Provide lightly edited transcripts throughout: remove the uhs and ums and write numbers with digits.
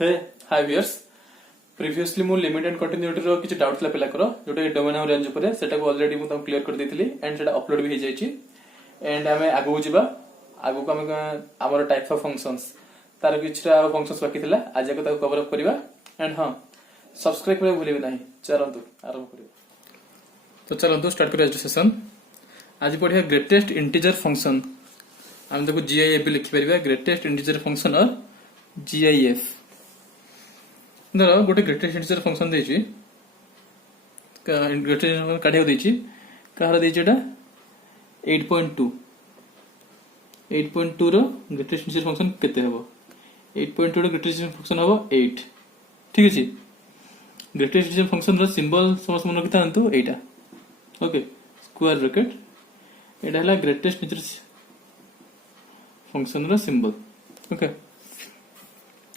हे हाय viewers previously मु limit and continuity रो किछि doubt ला पिलाकर जोटा कि डोमेन रेंज ऊपर सेटा को ऑलरेडी मु तम क्लियर कर देथिली एंड सेटा अपलोड भी हे जायछि एंड हमें आगु जिबा आगु को हम हमर टाइप्स ऑफ फंक्शंस तार किछटा फंक्शंस बाकी थिला आज को ताको कवर अप करबा एंड हां सब्सक्राइब करे भूलिबे नाही चलंतु आरंभ करियो। तो चलंतु स्टार्ट करियो आज सेशन। आज पढिया ग्रेटेस्ट इंटीजर फंक्शन हम देखो जीआईएफ भी लिखि परिबा ग्रेटेस्ट इंटीजर फंक्शन और जीआईएफ धर गोटे ग्रेटेस्ट इंटीजर फंक्शन देछि ग्रेटेस्ट काढियो देछि कहार देछि एटा 8.2 रो ग्रेटेस्ट इंटीजर फंक्शन केते हबो 8.2 रो ग्रेटेस्ट इंटीजर फंक्शन हबो 8 ठीक अछि। ग्रेटेस्ट इंटीजर फंक्शन रो सिंबल समस्त मन रखितांतु एटा ओके स्क्वायर ब्रैकेट एटा हला ग्रेटेस्ट इंटीजर फंक्शन रो सिंबल ओके।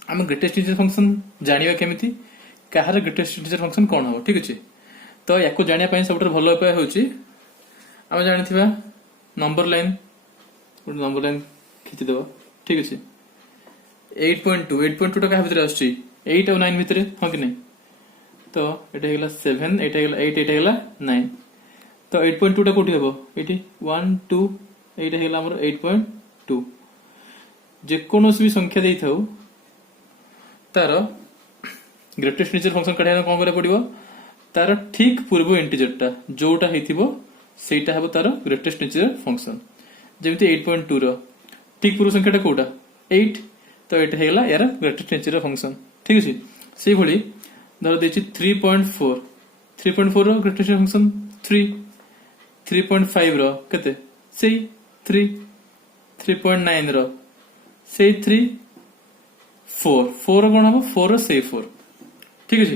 हम ग्रेटेस्ट इंटीजर फंक्शन जानिबा केमिति कहार ग्रेटेस्ट इंटीजर फंक्शन कोन हो ठीक अछि। तो याको जानिया पय सबटर भलो उपाय होछि हम जानिथिबा नंबर लाइन खिचि देबो ठीक अछि। 8.2 टा कहा भीतर आछि 8 और 9 भीतर हो कि नहीं तो एटा हेला 7 एटा हेला 8 एटा हेला 9 तो 8.2 टा कोठी हेबो एटी 1 2 एटा हेला हमर 8.2 जे कोनोस भी संख्या देई थाउ तार ग्रेटेस्ट इंटीजर फंक्शन काढिया कोन करे पडिबो तार ठीक पूर्व इंटीजर टा जोटा हेतिबो सेटा हेबो तार ग्रेटेस्ट इंटीजर फंक्शन जेमिति 8.2 रो ठीक पूर्व संख्याटा कोटा 8 तो एटा हेला यार ग्रेटेस्ट इंटीजर फंक्शन ठीक अछि। सेही भली धर देछि 3.4 रो ग्रेटेस्ट फंक्शन 3.5 रो केते सेही 3.9 रो सेही 3 4 कोन हबो 4 से 4 ठीक अछि।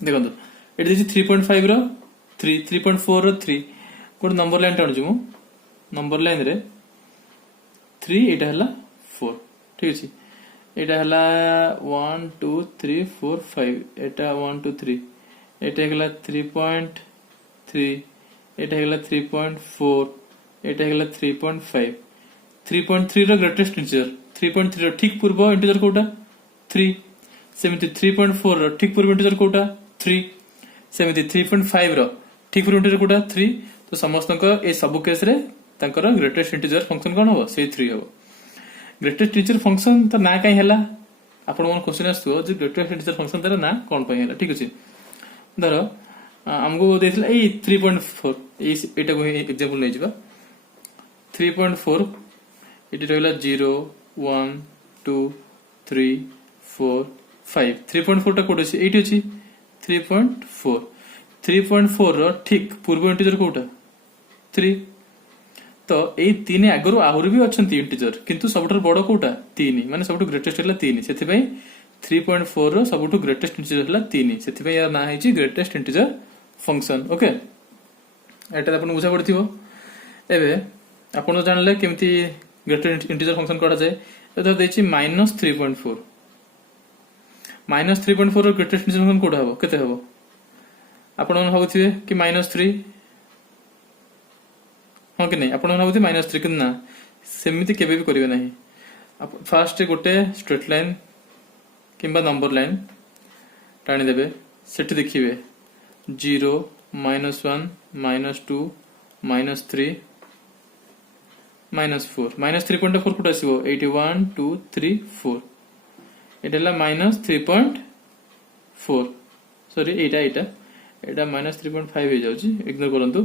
देखंतु एटा दिछि 3.5 रो 3.4 रो 3 कोन नंबर लाइन टाणु जमु नंबर लाइन रे 3 एटा हला 4 ठीक अछि। एटा हला 1 2 3 4 5 एटा 1 2 3 एटा हला 3.3 एटा हला 3.4 एटा हला 3.5 3.3 रो ग्रेटेस्ट इंटीजर 3.3 रो ठीक पूर्व इंटीजर कोटा 3 सेमिति 3.4 रो ठीक पूर्व इंटीजर कोटा 3 सेमिति 3.5 रो ठीक पूर्व इंटीजर कोटा 3 तो समस्त को ए सब केस रे तांकर ग्रेटेस्ट इंटीजर फंक्शन कोन हो से 3 हो। ग्रेटेस्ट इंटीजर फंक्शन त ना काई हला आपण मन क्वेश्चन आस्तु जे ग्रेटेस्ट इंटीजर फंक्शन तर ना कोन पय हला ठीक अछि। धर हमको देथिला ए 3.4 एटा को एग्जांपल नै जिबा 3.4 इट रहला 0 1 2 3 4 5 3.4 टा कोड अछि 8 अछि 3.4 रो ठीक पूर्व इंटीजर कोटा 3 तो ए 3 आगरो आहुर भी अछंती इंटीजर किंतु सबटर बडो कोटा 3 माने सबटु ग्रेटेस्ट हला 3 सेति पय 3.4 रो सबटु ग्रेटेस्ट इंटीजर हला 3 सेति पय यार ना हेछि ग्रेटेस्ट इंटीजर फंक्शन ओके। एटा अपन बुझा पड़थिबो एबे आपण जानले केमती ग्रेटेस्ट इंटीजर फंक्शन कोडा जाय तो देछि -3.4 -3.4 रो ग्रेटेस्ट इंटीजर फंक्शन कोडा हबो केते हबो आपण मन भाबुथिबे कि -3 हां कि नै आपण मन भाबुथि -3 कि ना सेमिति केबे भी करिवे नाही। फर्स्ट गोटे स्ट्रेट लाइन किंबा नंबर लाइन टाणी देबे सेठी देखिबे 0 -1 -2 -3 -4 -3.4 कोटा आसीबो 81 2 3 4 एटाला -3.4 सॉरी एटा -3.5 हे जाउची इग्नोर करंतु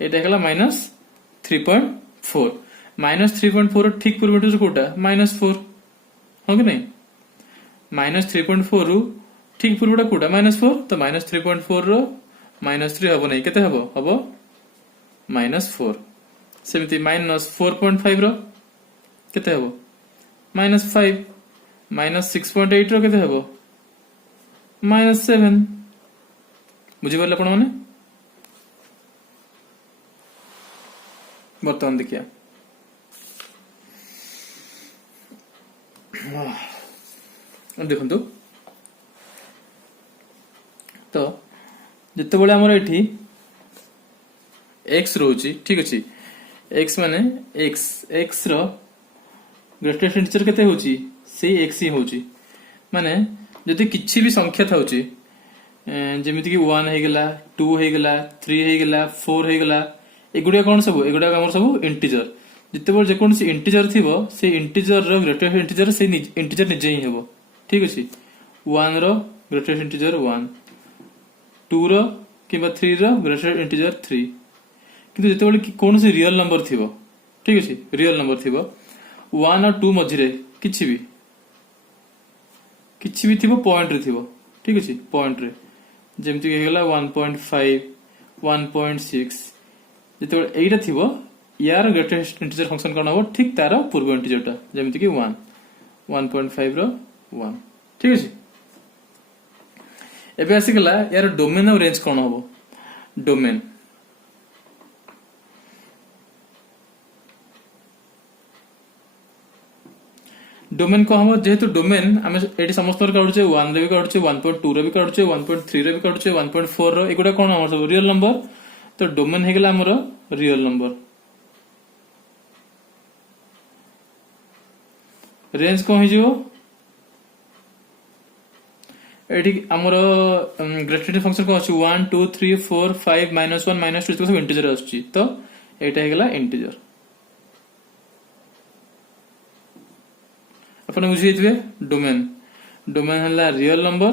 एटा हला -3.4 -3.4 ठीक पूर्व इंटीजर कोटा -4 हो कि नहीं -3.4 रु ठीक पूर्वटा कोटा -4 तो -3.4 रो -3 हबो नहीं केते हबो -4 सेमिति -4.5 रो केते हबो -5 -6.8 रो केते हबो -7 बुझि परले आपण माने बर्तमान देखिया देखंतु तो जते बेले हमर एठी x रोची ठीक अछि x माने x रो ग्रेटेस्ट इंटीजर केते होची से x ही होची माने जदि किछि भी संख्या थाउची जेमिति कि 1 हेगला 2 हेगला 3 हेगला 4 हेगला एगुडिया कोन सब एगुडिया हमर सब इंटीजर जितेबेले जेकोसी इंटीजर थिबो से इंटीजर रो ग्रेटेस्ट इंटीजर से इंटीजर निजे ही हेबो ठीक अछि 1 रो ग्रेटेस्ट इंटीजर 1 2 रो किबा 3 रो ग्रेटेस्ट इंटीजर 3 किंतु जितेबेले कोनसी रियल नंबर थिबो ठीक अछि रियल नंबर थिबो 1 और 2 मझिरे किछि भी थिबो पॉइंट रे थिबो ठीक अछि पॉइंट रे जेमति के गेला 1.5 1.6 जेतेबेले एइटा थिबो यार ग्रेटेस्ट इंटीजर फंक्शन कोन हो ठीक तार पूर्व इंटीजरटा जेमति कि 1 1.5 रो 1 ठीक अछि एबे आसी गेला यार डोमेन और रेंज कोन हो डोमेन डोमेन को हम जेहेतु डोमेन आम ये समस्त काढुचे 1 रे भी काढुचे 1.2 रे भी काढुचे 1.3 रे भी काढुचे 1.4 रो एगुडा कोन हमर सब रियल नंबर तो डोमेन हे गेला हमर रियल नंबर रेंज को ही जो एठी हमर ग्रेटेस्ट फंक्शन को अछि 1 2 3 4 5 -1 -2 सब इंटीजर आछि तो एटा हे गेला इंटीजर अपन बुझिए डोमेन डोमेन हला real number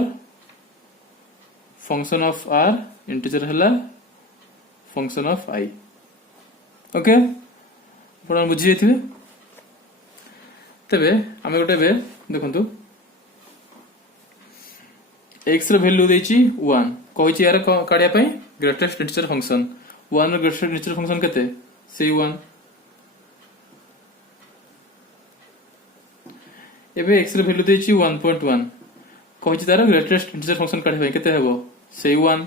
function of R integer हला फंक्शन ऑफ आई ओके अपन बुझिए तबे आमे गोटे बे देखंतु x रो वैल्यू देछि 1 कहिछि यार काढिया पई ग्रेटेस्ट इंटीजर फंक्शन 1 रो ग्रेटेस्ट इंटीजर फंक्शन केते से 1 एबे x रो वैल्यू देछि 1.1 कहिछि तार ग्रेटेस्ट इंटीजर फंक्शन काढे पई केते हेबो से 1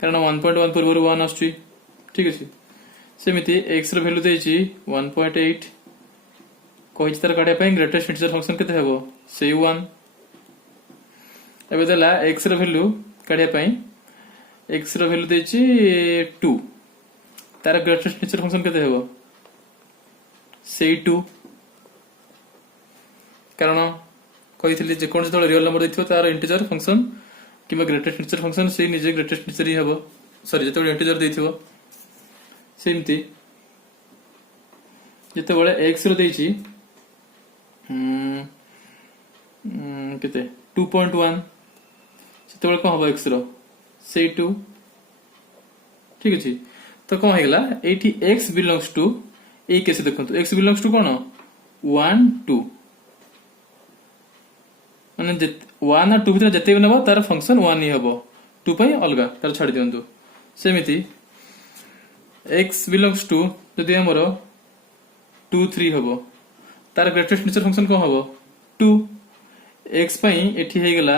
कारण 1.1 पूर्व 1 आछी ठीक अछि सेमिति x रो वैल्यू देछि 1.8 कहिछि तार काढे पई ग्रेटेस्ट इंटीजर फंक्शन केते हेबो से 1 एबे देला x रो वैल्यू काढे पई x रो वैल्यू देछि 2 तार ग्रेटेस्ट इंटीजर फंक्शन केते हेबो से 2 कारण कहिथिले जे कोन जतले रियल नंबर दैथियो तार इंटीजर फंक्शन किबा ग्रेटेस्ट इंटीजर फंक्शन से निजे ग्रेटेस्ट इंटीजर ही हेबो सॉरी जतले इंटीजर दैथियो सेमति जतले x रो दैछि केते 2.1 जतले को हबो x रो से 2 ठीक अछि तो कोन हेगला एठी x बिलोंग्स टू ए केसे देखंतु x बिलोंग्स टू कोन 1 2 माने 1 और 2 भीतर जते भी नबो तार फंक्शन 1 ही हबो 2 पई अलगा तार छाडी दियंतु सेमिति x बिलोंग्स टू जदि हमरो 2 3 हबो तार ग्रेटेस्ट इंटीजर फंक्शन को हबो 2 x पई एठी हे गेला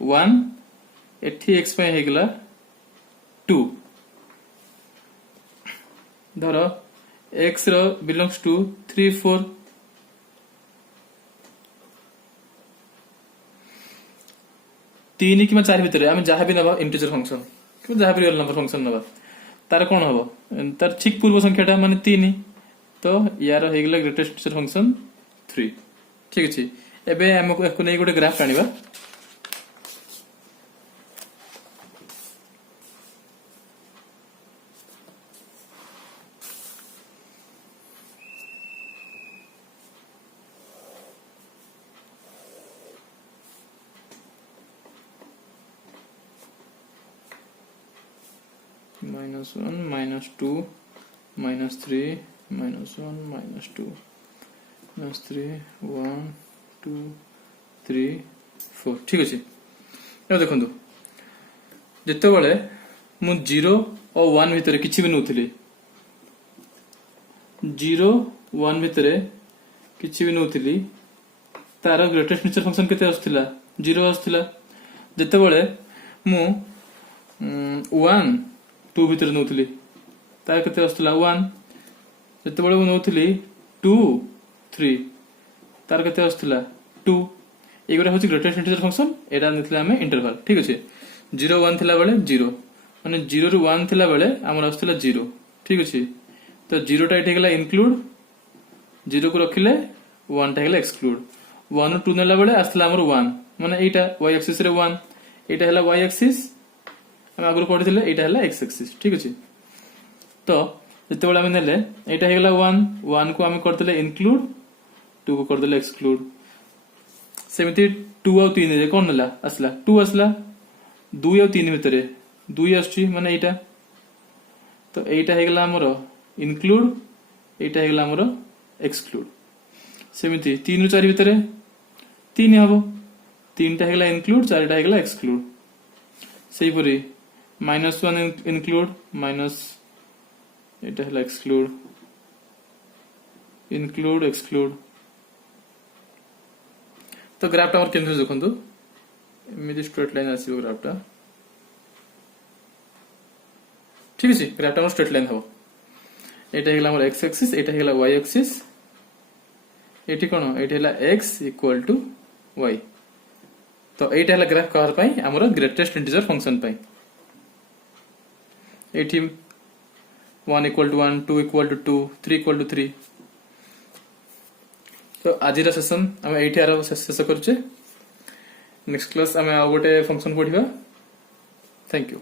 1 एठी x पई हे गेला 2 धरो x रो बिलोंग्स टू 3 4 3 कि 4 भीतर आम जहाँ भी नबा इंटीजर फंक्शन कि जहाँ भी रियल नंबर फंक्शन नबा तार कोन हबो तार ठीक पूर्व संख्याटा माने 3 तो यार हे गेला ग्रेटेस्ट इंटीजर फंक्शन 3 ठीक अछि एबे हमको एको नै गोटे ग्राफ आनिबा -1 -2 -3 -1 -2 -3 1 2 3 4 ठीक अछि ए देखंतु जते बेले मु 0 और 1 भीतर किछि भी नउथिली 0 1 भीतर किछि भी नउथिली तार ग्रेटेस्ट इंटीजर फंक्शन केते आस्थिला 0 आस्थिला जते बेले मु 1 2 भीतर नउथिली तार केते आस्थिला 1 जते बेले मु नउथिली 2 3 तार केते आस्थिला 2 एगुरा होची ग्रेटेस्ट इंटीजर फंक्शन एडा नथिला हमें इंटरवल ठीक अछि 0 1 थिला बेले 0 माने 0 रु 1 थिला बेले हमर आस्थिला 0 ठीक अछि तो 0 टा एठी गेला इंक्लूड 0 को रखिले 1 टा गेला एक्सक्लूड 1 ରୁ 2 नेला बेले आसला हमर 1 माने एटा y एक्सिस रे 1 एटा हला y एक्सिस हम आगु पढिथिले एटा हला x एक्सिस ठीक अछि तो जते बेला हम नेले एटा हे गेला 1 1 को हम करथिले इनक्लूड 2 को करथिले एक्सक्लूड सेमिति 2 और 3 रे कोन नेला आसला 2 आसला 2 और 3 भितरे 2 आछी माने एटा तो एटा हे गेला हमर इनक्लूड एटा हे गेला हमर एक्सक्लूड सेमिति 3 ରୁ 4 भितरे 3 हबो 3 टा हेगला इनक्लूड 4 टा हेगला एक्सक्लूड सेही परी -1 इनक्लूड माइनस एटा हेला एक्सक्लूड इनक्लूड एक्सक्लूड तो ग्राफ टा और केनसे देखंतु एमिति स्ट्रेट लाइन आसीबो ग्राफ टा ठीक अछि ग्राफ टा स्ट्रेट लाइन हो एटा हेगला हमर x एक्सिस एटा हेगला y एक्सिस एटी कोन एटी हला x इक्वल टू y तो एटा हला ग्राफ कवर पई हमर ग्रेटेस्ट इंटीजर फंक्शन पई एटी 1 equal to 1 2 equal to 2 3 equal to 3 तो आज रा सेशन हम एटी आरो शेष करछे नेक्स्ट क्लास हम आ गोटे फंक्शन पढिबा थैंक यू।